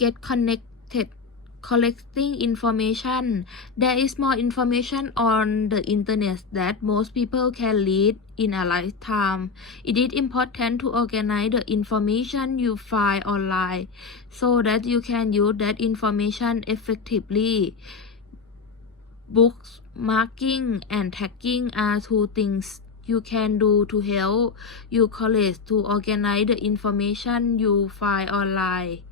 get connected collecting information. There is more information on the internet that most people can read in a lifetime. It is important to organize the information you find online so that you can use that information effectively. Books, marking, and tagging are two things you can do to help you collect to organize the information you find online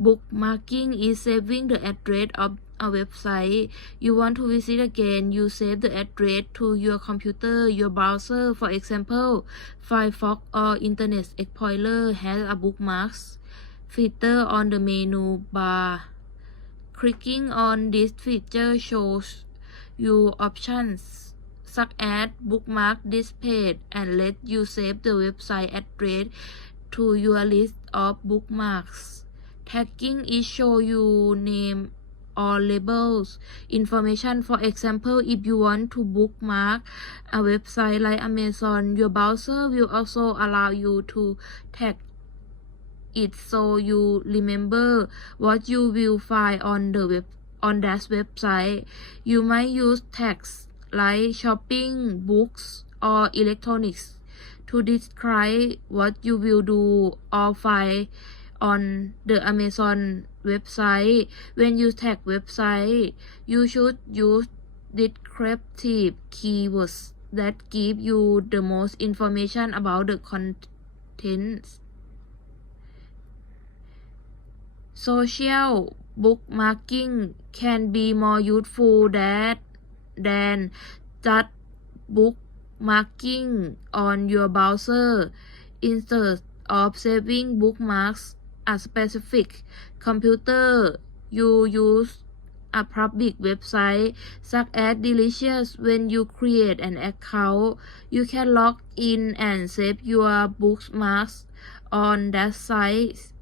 bookmarking is saving the address of a website. You want to visit again you save the address to your computer your browser. For example Firefox or Internet Explorer has a bookmarks feature on the menu bar. Clicking on this feature shows you options such as bookmark this page and let you save the website address to your list of bookmarks tagging is show you name or labels. Information for example if you want to bookmark a website like Amazon your browser will also allow you to tag it. So you remember what you will find on the web on that website. You might use tags like shopping books or electronics to describe what you will do or find on the Amazon website. When you tag website, you should use descriptive keywords that give you the most information about the contents. Social bookmarking can be more useful that, than just bookmarking on your browser. Instead of saving bookmarks a specific computer, you use a public website such as Delicious. When you create an account, you can log in and save your bookmarks on that site.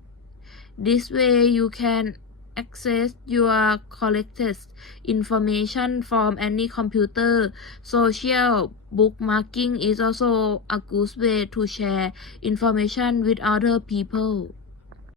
This way, you can access your collected information from any computer. Social bookmarking is also a good way to share information with other people.